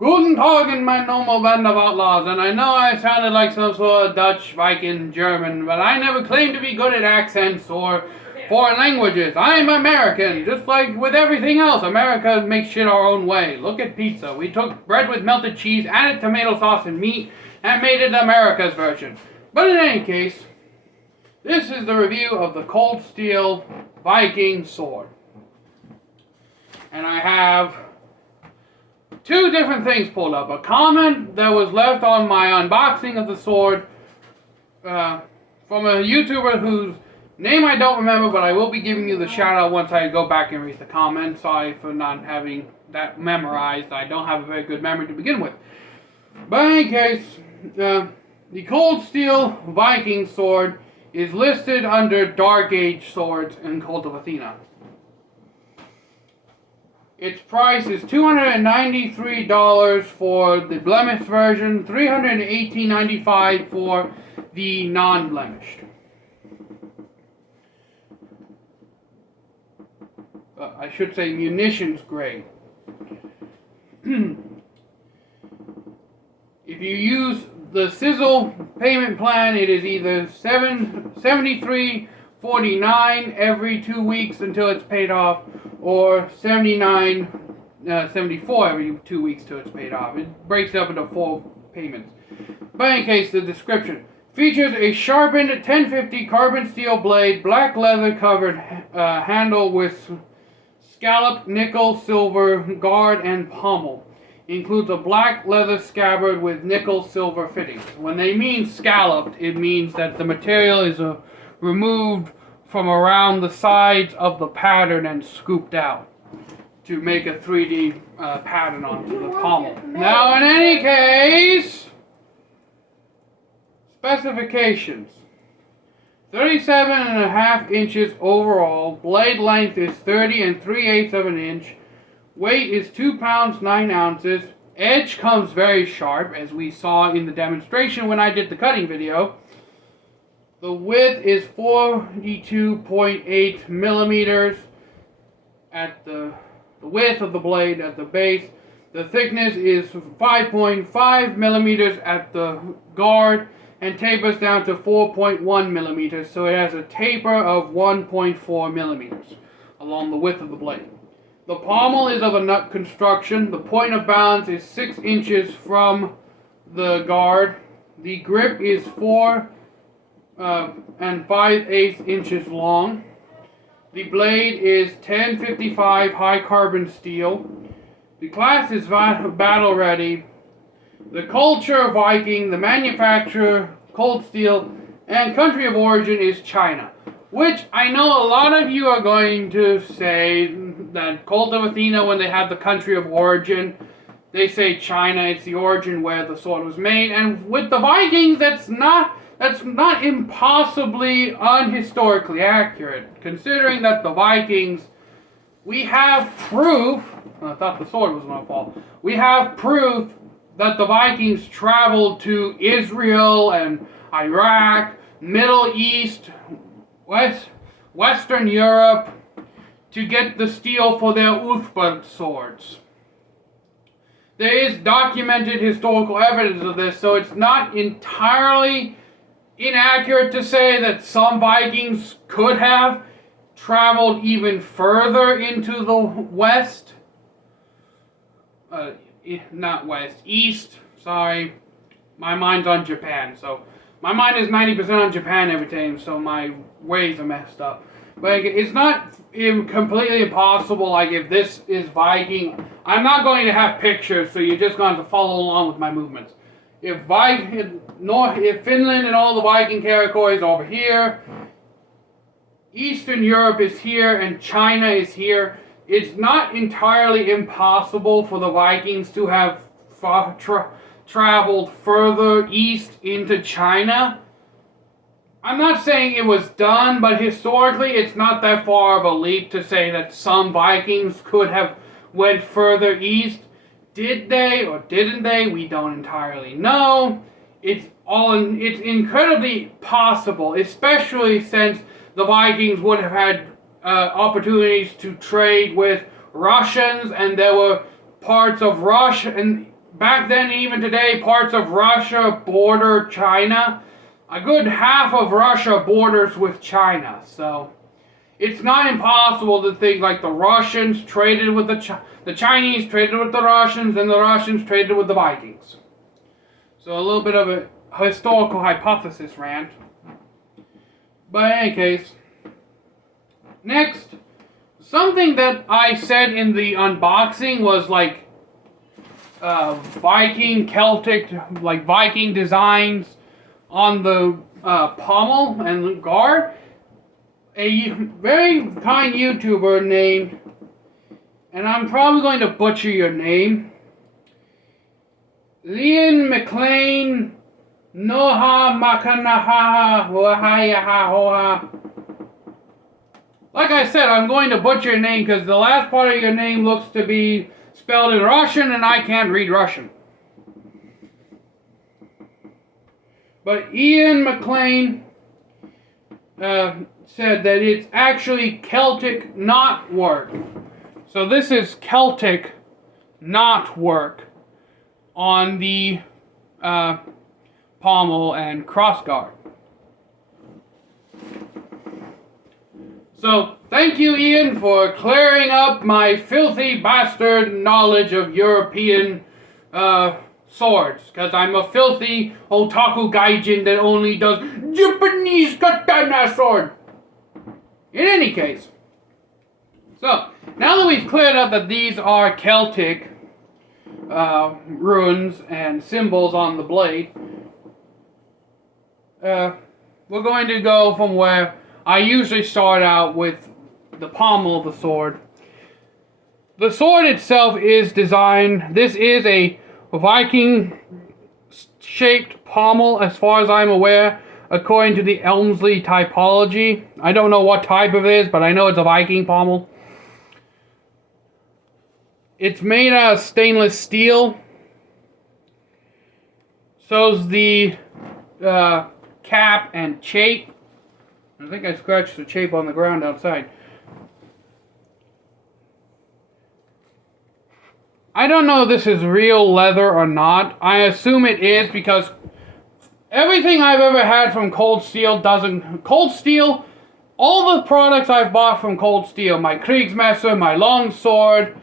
Guten Tag, my normal band of outlaws, and I know I sounded like some sort of Dutch, Viking, German, but I never claimed to be good at accents or foreign languages. I'm American, just like with everything else. America makes shit our own way. Look at pizza. We took bread with melted cheese, added tomato sauce and meat, and made it America's version. But in any case, this is the review of the Cold Steel Viking sword. And I have two different things pulled up. A comment that was left on my unboxing of the sword from a YouTuber whose name I don't remember, but I will be giving you the shout out once I go back and read the comment. Sorry for not having that memorized. I don't have a very good memory to begin with. But in any case, the Cold Steel Viking sword is listed under Dark Age swords in Cult of Athena. Its price is $293 for the blemished version, $318.95 for the non-blemished. I should say munitions grade. If you use the Sizzle payment plan, it is either $73.49 every 2 weeks until it's paid off, or $79.74 every 2 weeks till it's paid off. It breaks up into 4 payments. But in any case, the description features a sharpened 1050 carbon steel blade, black leather covered handle with scalloped nickel silver guard and pommel. Includes a black leather scabbard with nickel silver fittings. When they mean scalloped, it means that the material is removed from around the sides of the pattern and scooped out to make a 3D pattern onto the pommel. Now, in any case, specifications. 37.5 inches overall. Blade length is 30 3/8 of an inch. Weight is 2 pounds 9 ounces. Edge comes very sharp, as we saw in the demonstration when I did the cutting video. The width is 42.8 millimeters at the width of the blade at the base. The thickness is 5.5 millimeters at the guard and tapers down to 4.1 millimeters. So it has a taper of 1.4 millimeters along the width of the blade. The pommel is of a nut construction. The point of balance is 6 inches from the guard. The grip is 4 and 5/8 inches long. The blade is 1055 high carbon steel. The class is battle ready. The culture Viking, the manufacturer Cold Steel, and country of origin is China. Which I know a lot of you are going to say that Cult of Athena, when they have the country of origin, they say China, it's the origin where the sword was made. And with the Vikings, that's not impossibly unhistorically accurate, considering that the Vikings, we have proof, I thought the sword was my fault, we have proof that the Vikings traveled to Israel and Iraq, Middle East, Western Europe to get the steel for their Uthbud swords. There is documented historical evidence of this, so it's not entirely inaccurate to say that some Vikings could have traveled even further into the west. Not west, east. Sorry, my mind's on Japan. So my mind is 90% on Japan every time, so my ways are messed up. But it's not completely impossible. Like, if this is Viking, I'm not going to have pictures, so you're just going to follow along with my movements. If Finland and all the Viking territories over here, Eastern Europe is here, and China is here, it's not entirely impossible for the Vikings to have traveled further east into China. I'm not saying it was done, but historically it's not that far of a leap to say that some Vikings could have went further east. Did they or didn't they? We don't entirely know. It's incredibly possible, especially since the Vikings would have had opportunities to trade with Russians, and there were parts of Russia and back then, even today, parts of Russia border China. A good half of Russia borders with China, so it's not impossible to think like the Russians traded with the Chinese traded with the Russians, and the Russians traded with the Vikings. So a little bit of a historical hypothesis rant. But in any case, next, something that I said in the unboxing was like Viking, Celtic, like Viking designs on the pommel and guard. A very kind YouTuber named, and I'm probably going to butcher your name, Liam McLean Noha Makanaha Wahayaha. Like I said, I'm going to butcher your name because the last part of your name looks to be spelled in Russian and I can't read Russian. But Ian McLean said that it's actually Celtic knotwork. So this is Celtic knotwork on the pommel and crossguard. So thank you, Ian, for clearing up my filthy bastard knowledge of European swords, because I'm a filthy otaku gaijin that only does Japanese katana sword. In any case, so now that we've cleared up that these are Celtic runes and symbols on the blade, we're going to go from where I usually start out with the pommel of the sword. The sword itself is designed, this is a Viking shaped pommel as far as I'm aware, according to the Elmsley typology. I don't know what type it is, but I know it's a Viking pommel. It's made out of stainless steel. So's the cap and chape. I think I scratched the chape on the ground outside. I don't know if this is real leather or not. I assume it is because everything I've ever had from Cold Steel doesn't... Cold Steel, all the products I've bought from Cold Steel, my Kriegsmesser, my longsword,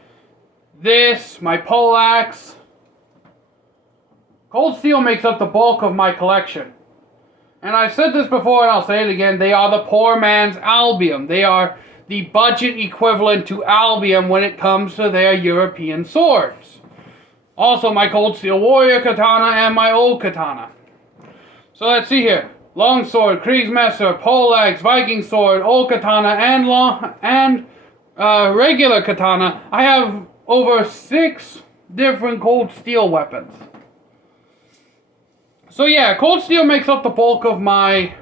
this, my poleaxe, Cold Steel makes up the bulk of my collection. And I've said this before and I'll say it again, they are the poor man's Albion. They are the budget equivalent to Albion when it comes to their European swords. Also my Cold Steel Warrior Katana and my old Katana. So let's see here. Longsword, Kriegsmesser, poleaxe, Viking sword, old Katana, and regular Katana. I have over 6 different Cold Steel weapons. So yeah, Cold Steel makes up the bulk of my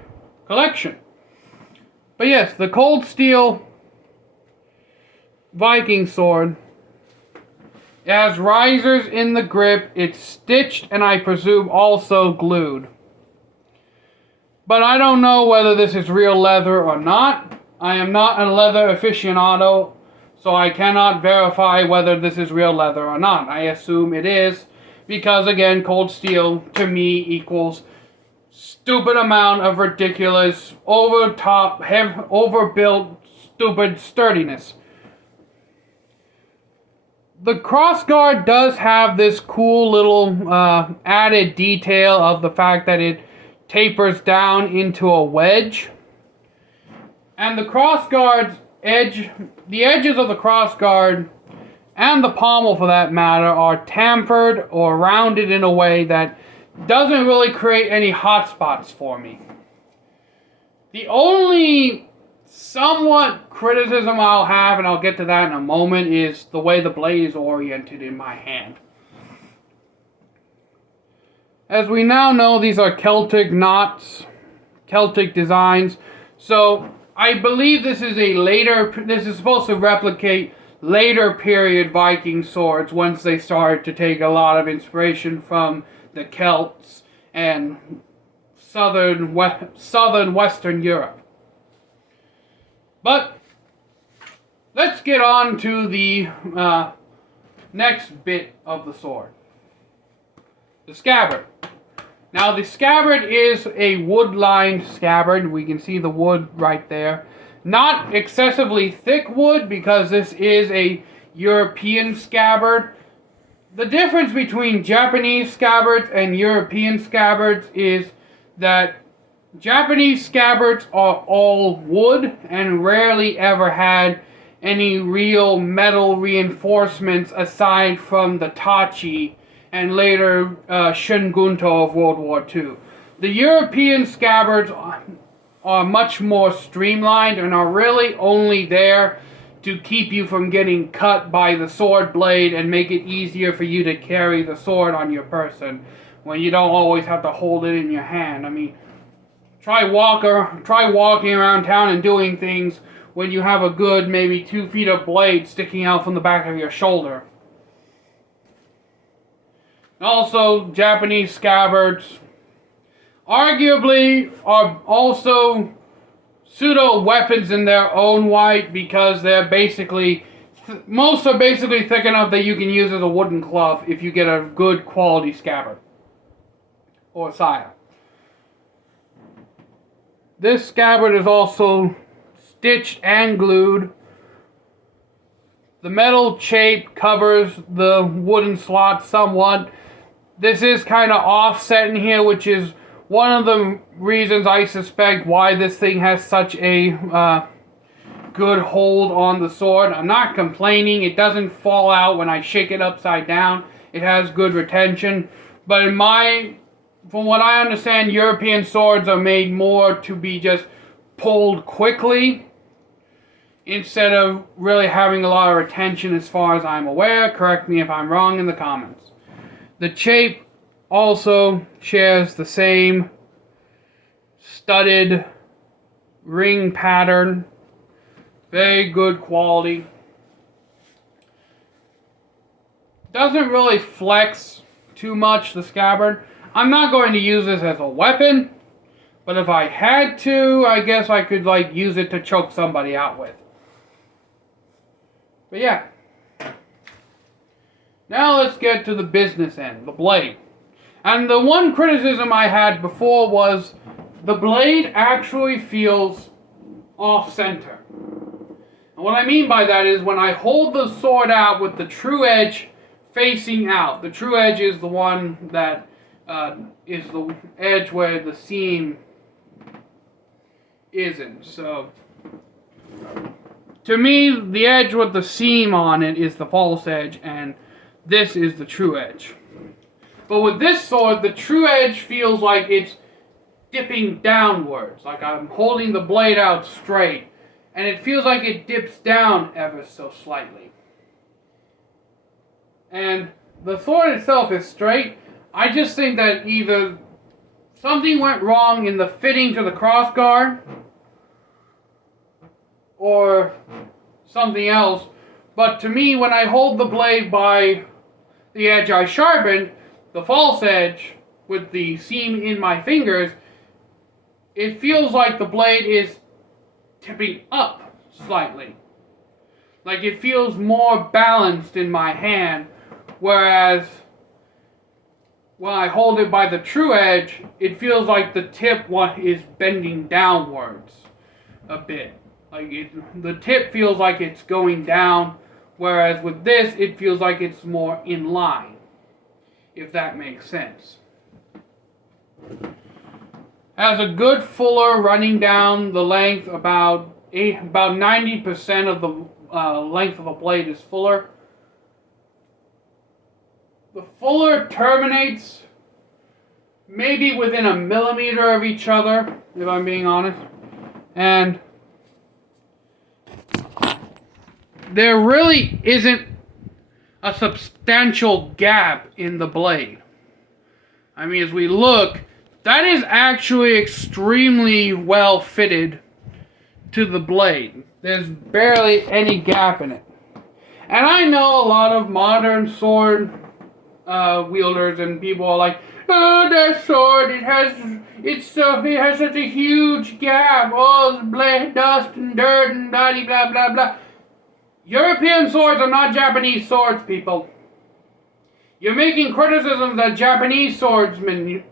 collection. But yes, the Cold Steel Viking sword, it has risers in the grip, it's stitched and I presume also glued. But I don't know whether this is real leather or not. I am not a leather aficionado, so I cannot verify whether this is real leather or not. I assume it is, because again, Cold Steel to me equals stupid amount of ridiculous, over-top, overbuilt, stupid sturdiness. The crossguard does have this cool little added detail of the fact that it tapers down into a wedge. And the crossguard's edge, the edges of the crossguard and the pommel for that matter are tampered or rounded in a way that doesn't really create any hot spots for me. The only somewhat criticism I'll have, and I'll get to that in a moment, is the way the blade is oriented in my hand. As we now know, these are Celtic knots, Celtic designs. So I believe this is this is supposed to replicate later period Viking swords once they started to take a lot of inspiration from the Celts and southern Western Europe. But let's get on to the next bit of the sword. the scabbard. Now the scabbard is a wood-lined scabbard. We can see the wood right there. Not excessively thick wood because this is a European scabbard. The difference between Japanese scabbards and European scabbards is that Japanese scabbards are all wood and rarely ever had any real metal reinforcements aside from the tachi and later shingunto of World War II. The European scabbards are much more streamlined and are really only there to keep you from getting cut by the sword blade and make it easier for you to carry the sword on your person when you don't always have to hold it in your hand. I mean, try walking around town and doing things when you have a good maybe 2 feet of blade sticking out from the back of your shoulder. Also, Japanese scabbards arguably are also pseudo weapons in their own right because they're most are basically thick enough that you can use as a wooden club if you get a good quality scabbard or saya. This scabbard is also stitched and glued. The metal shape covers the wooden slot somewhat. This is kind of offset in here, which is one of the reasons I suspect why this thing has such a good hold on the sword. I'm not complaining. It doesn't fall out when I shake it upside down. It has good retention. But from what I understand, European swords are made more to be just pulled quickly instead of really having a lot of retention as far as I'm aware. Correct me if I'm wrong in the comments. The shape also shares the same studded ring pattern. Very good quality. Doesn't really flex too much, the scabbard. I'm not going to use this as a weapon, but if I had to, I guess I could use it to choke somebody out with. But yeah. Now let's get to the business end, the blade. And the one criticism I had before was the blade actually feels off-center. And what I mean by that is when I hold the sword out with the true edge facing out. The true edge is the one that is the edge where the seam isn't. So, to me, the edge with the seam on it is the false edge, and this is the true edge. But with this sword, the true edge feels like it's dipping downwards, like I'm holding the blade out straight, and it feels like it dips down ever so slightly. And the sword itself is straight. I just think that either something went wrong in the fitting to the crossguard or something else. But to me, when I hold the blade by the edge I sharpened, the false edge with the seam in my fingers, it feels like the blade is tipping up slightly. Like it feels more balanced in my hand, whereas when I hold it by the true edge, it feels like the tip is bending downwards a bit. Like the tip feels like it's going down, whereas with this, it feels like it's more in line, if that makes sense. Has a good fuller running down the length, about 90% of the length of the blade is fuller. The fuller terminates maybe within a millimeter of each other, if I'm being honest. And there really isn't a substantial gap in the blade. I mean, as we look, that is actually extremely well fitted to the blade. There's barely any gap in it. And I know a lot of modern sword wielders and people are like, oh, that sword, it has such a huge gap. Oh, the blade, dust and dirt and blah, blah, blah. European swords are not Japanese swords, people. You're making criticisms that Japanese swordsmen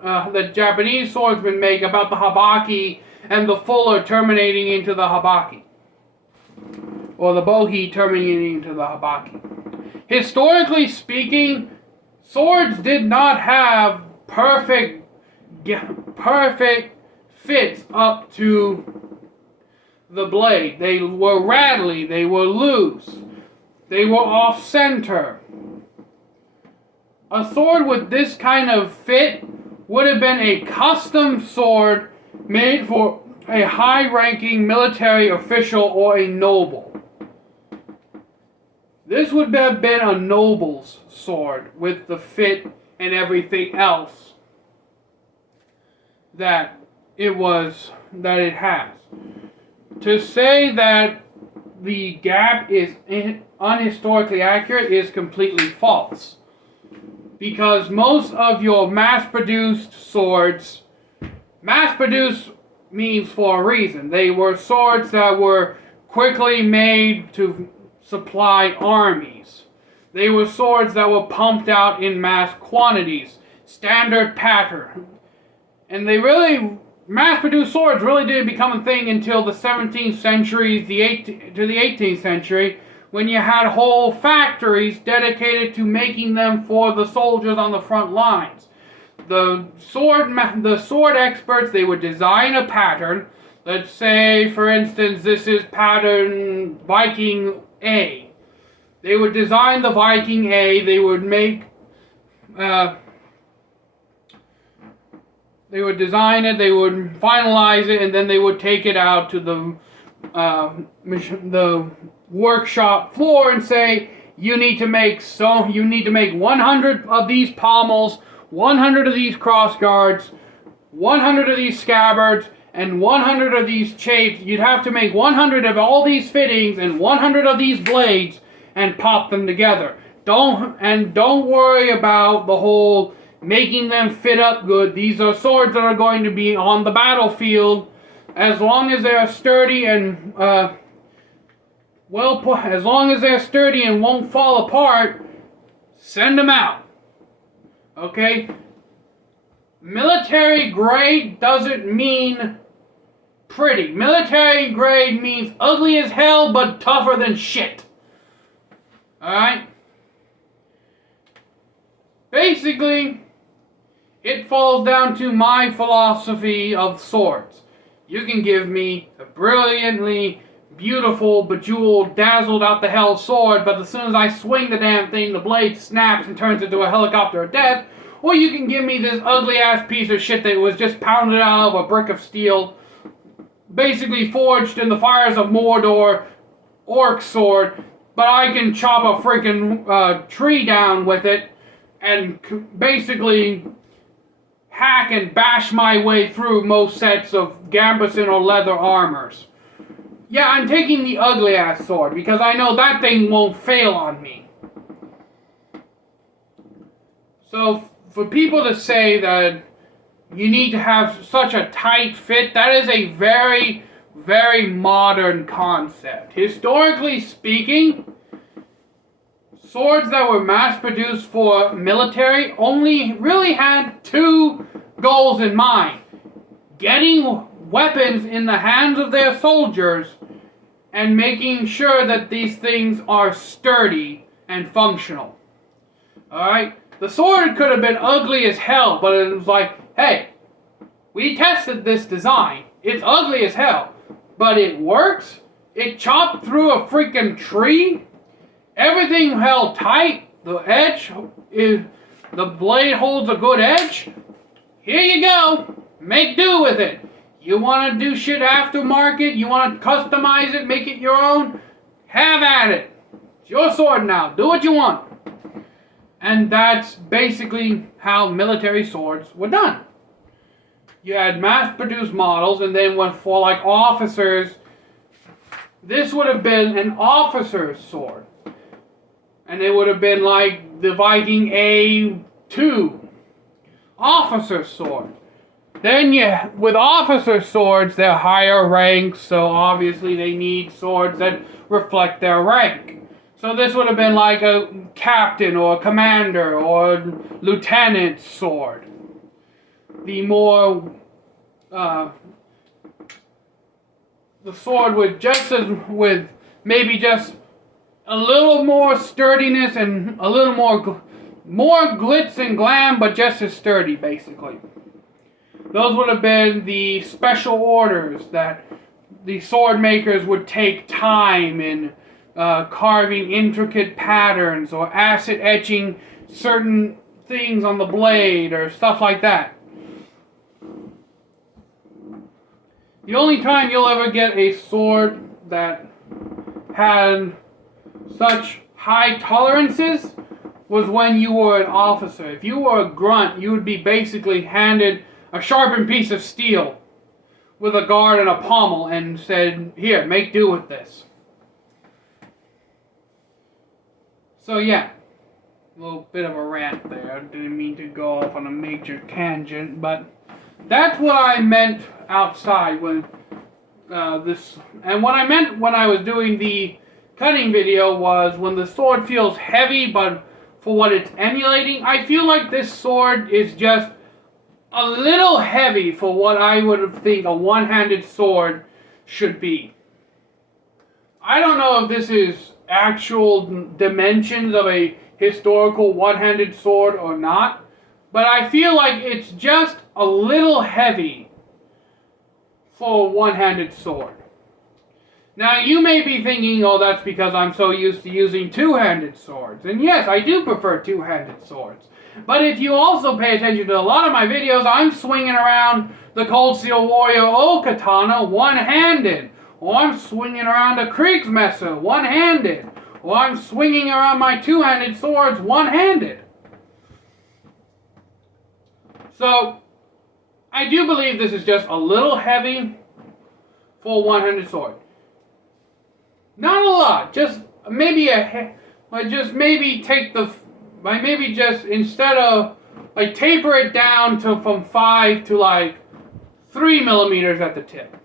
make about the habaki and the fuller terminating into the habaki, or the bohi terminating into the habaki. Historically speaking, swords did not have perfect fits up to the blade. They were rattly, they were loose, they were off center. A sword with this kind of fit would have been a custom sword made for a high-ranking military official or a noble. This would have been a noble's sword with the fit and everything else that it has. To say that the gap is unhistorically accurate is completely false. Because most of your mass-produced swords, mass-produced means for a reason. They were swords that were quickly made to supply armies. They were swords that were pumped out in mass quantities, standard pattern. And mass-produced swords really didn't become a thing until the 17th century to the 18th century, when you had whole factories dedicated to making them for the soldiers on the front lines. The sword experts, they would design a pattern. Let's say, for instance, this is pattern Viking A. They would design the Viking A. They would design it, they would finalize it, and then they would take it out to the workshop floor and say, you need to make 100 of these pommels, 100 of these cross guards, 100 of these scabbards, and 100 of these chafes. You'd have to make 100 of all these fittings and 100 of these blades and pop them together. Don't worry about the whole making them fit up good. These are swords that are going to be on the battlefield. As long as they're sturdy and as long as they're sturdy and won't fall apart, send them out. Okay? Military grade doesn't mean pretty. Military grade means ugly as hell but tougher than shit. Alright? Basically, it falls down to my philosophy of swords. You can give me a brilliantly beautiful, bejeweled, dazzled out the hell sword, but as soon as I swing the damn thing, the blade snaps and turns into a helicopter of death. Or you can give me this ugly ass piece of shit that was just pounded out of a brick of steel, basically forged in the fires of Mordor, orc sword, but I can chop a freaking tree down with it and basically hack and bash my way through most sets of gambeson or leather armors. Yeah, I'm taking the ugly ass sword because I know that thing won't fail on me. So for people to say that you need to have such a tight fit, that is a very, very modern concept. Historically speaking, swords that were mass-produced for military only really had two goals in mind: getting weapons in the hands of their soldiers and making sure that these things are sturdy and functional. Alright? The sword could have been ugly as hell, but it was like, hey, we tested this design. It's ugly as hell, but it works. It chopped through a freaking tree. Everything held tight. The blade holds a good edge. Here you go. Make do with it. You want to do shit aftermarket? You want to customize it, make it your own? Have at it. It's your sword now. Do what you want. And that's basically how military swords were done. You had mass-produced models, and then for like officers, this would have been an officer's sword. And it would have been like the Viking A2 officer's sword. Then with officer swords, they're higher ranks, so obviously they need swords that reflect their rank. So this would have been like a captain or a commander or lieutenant sword. The more, the sword with maybe just a little more sturdiness and a little more glitz and glam, but just as sturdy, basically. Those would have been the special orders that the sword makers would take time in carving intricate patterns or acid etching certain things on the blade or stuff like that. The only time you'll ever get a sword that had such high tolerances was when you were an officer. If you were a grunt, you would be basically handed a sharpened piece of steel with a guard and a pommel and said, "Here, make do with this." So yeah, a little bit of a rant there. I didn't mean to go off on a major tangent, but that's what I meant outside when and what I meant when I was doing the cutting video was when the sword feels heavy, but for what it's emulating, I feel like this sword is just a little heavy for what I would think a one-handed sword should be. I don't know if this is actual dimensions of a historical one-handed sword or not, but I feel like it's just a little heavy for a one-handed sword. Now, you may be thinking, oh, that's because I'm so used to using two-handed swords. And yes, I do prefer two-handed swords. But if you also pay attention to a lot of my videos, I'm swinging around the Cold Steel Warrior O Katana one-handed. Or I'm swinging around a Kriegsmesser one-handed. Or I'm swinging around my two-handed swords one-handed. So, I do believe this is just a little heavy for a one-handed sword. Not a lot, just maybe instead of like taper it down to from 5 to like 3 millimeters at the tip.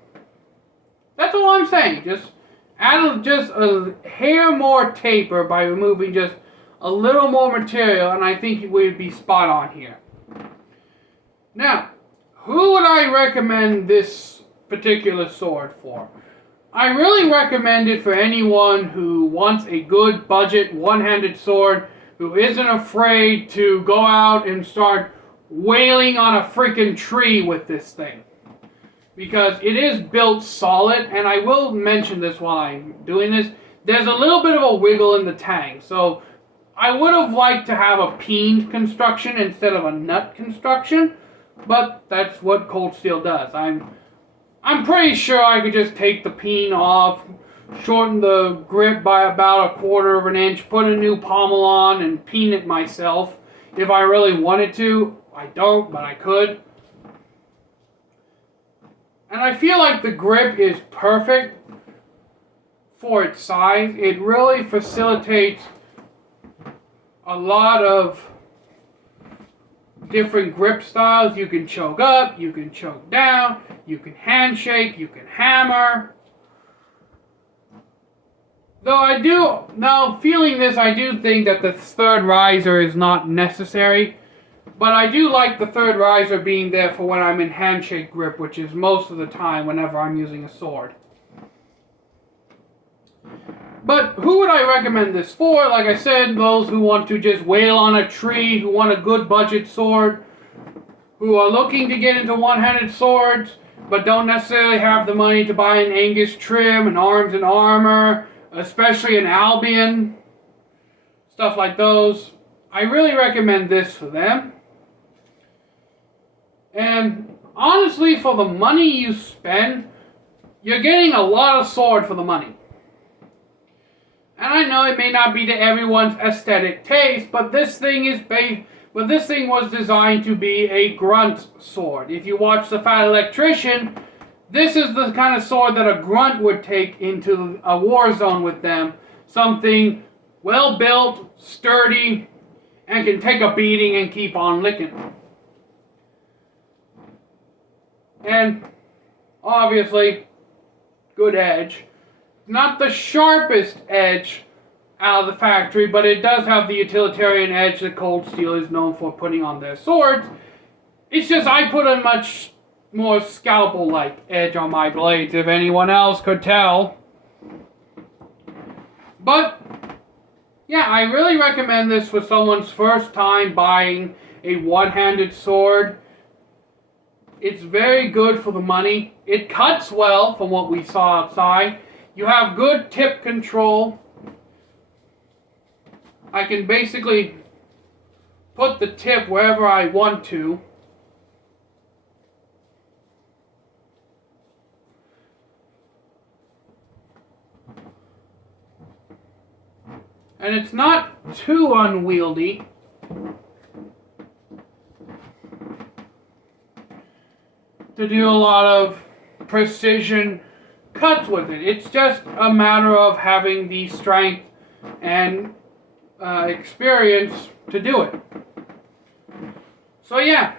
That's all I'm saying. Just add just a hair more taper by removing just a little more material, and I think we'd be spot on here. Now, who would I recommend this particular sword for? I really recommend it for anyone who wants a good budget one-handed sword, who isn't afraid to go out and start wailing on a freaking tree with this thing. Because it is built solid, and I will mention this while I'm doing this, there's a little bit of a wiggle in the tang, so I would have liked to have a peened construction instead of a nut construction, but that's what Cold Steel does. I'm pretty sure I could just take the peen off, shorten the grip by about 1/4 of an inch, put a new pommel on, and peen it myself if I really wanted to. I don't, but I could. And I feel like the grip is perfect for its size. It really facilitates a lot of different grip styles. You can choke up, you can choke down, you can handshake, you can hammer. Now feeling this, I do think that the third riser is not necessary. But I do like the third riser being there for when I'm in handshake grip, which is most of the time whenever I'm using a sword. But who would I recommend this for? Like I said, those who want to just wail on a tree, who want a good budget sword, who are looking to get into one-handed swords, but don't necessarily have the money to buy an Angus trim, an arms and armor, especially an Albion, stuff like those. I really recommend this for them. And honestly, for the money you spend, you're getting a lot of sword for the money. And I know it may not be to everyone's aesthetic taste, but this thing was designed to be a grunt sword. If you watch The Fat Electrician, this is the kind of sword that a grunt would take into a war zone with them. Something well built, sturdy, and can take a beating and keep on licking. And obviously, good edge. Not the sharpest edge out of the factory, but it does have the utilitarian edge that cold steel is known for putting on their swords. It's just I put a much more scalpel-like edge on my blades, if anyone else could tell. But, yeah, I really recommend this for someone's first time buying a one-handed sword. It's very good for the money. It cuts well from what we saw outside. You have good tip control. I can basically put the tip wherever I want to. And it's not too unwieldy. To do a lot of precision cuts with it. It's just a matter of having the strength and experience to do it. So yeah,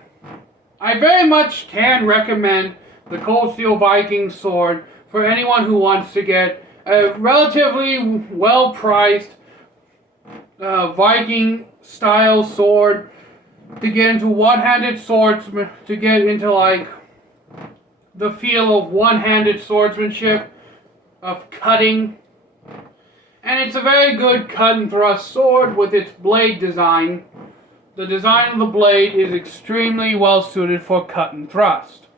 I very much can recommend the Cold Steel Viking sword for anyone who wants to get a relatively well-priced Viking style sword, to get into one-handed swordsman, to get into like the feel of one-handed swordsmanship, of cutting. And it's a very good cut and thrust sword with its blade design. The design of the blade is extremely well suited for cut and thrust.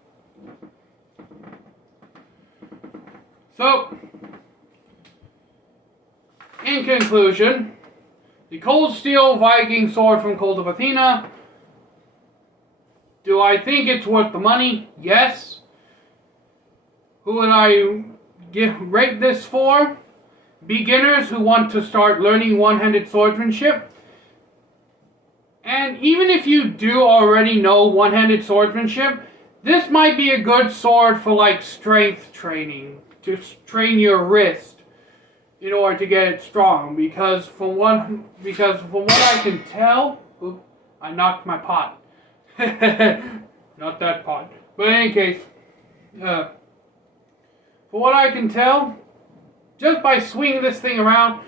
So, in conclusion, the Cold Steel Viking sword from Cold of Athena. Do I think it's worth the money? Yes. Who would I rate this for? Beginners who want to start learning one-handed swordsmanship. And even if you do already know one-handed swordsmanship, this might be a good sword for like strength training, to train your wrist in order to get it strong. Because from what I can tell, I knocked my pot. Not that pot. But in any case, for what I can tell, just by swinging this thing around,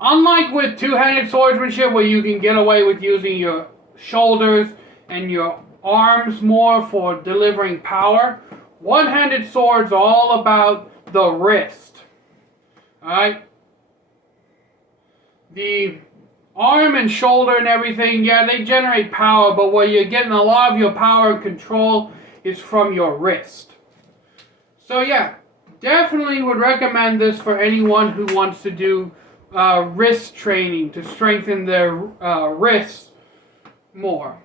unlike with two-handed swordsmanship where you can get away with using your shoulders and your arms more for delivering power, one-handed swords are all about the wrist. Alright? The arm and shoulder and everything, yeah, they generate power, but where you're getting a lot of your power and control is from your wrist. So yeah, definitely would recommend this for anyone who wants to do wrist training, to strengthen their wrists more.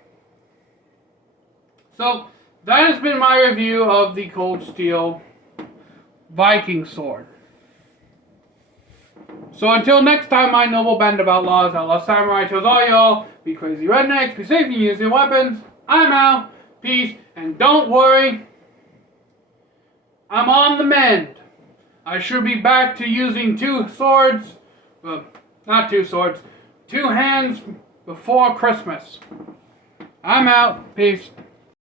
So, that has been my review of the Cold Steel Viking sword. So until next time, my noble band of outlaws, outlaw samurai, tells all y'all, be crazy rednecks, be safe and use your weapons. I'm out, peace, and don't worry, I'm on the mend. I should be back to using two swords, well, not two swords, two hands before Christmas. I'm out, peace.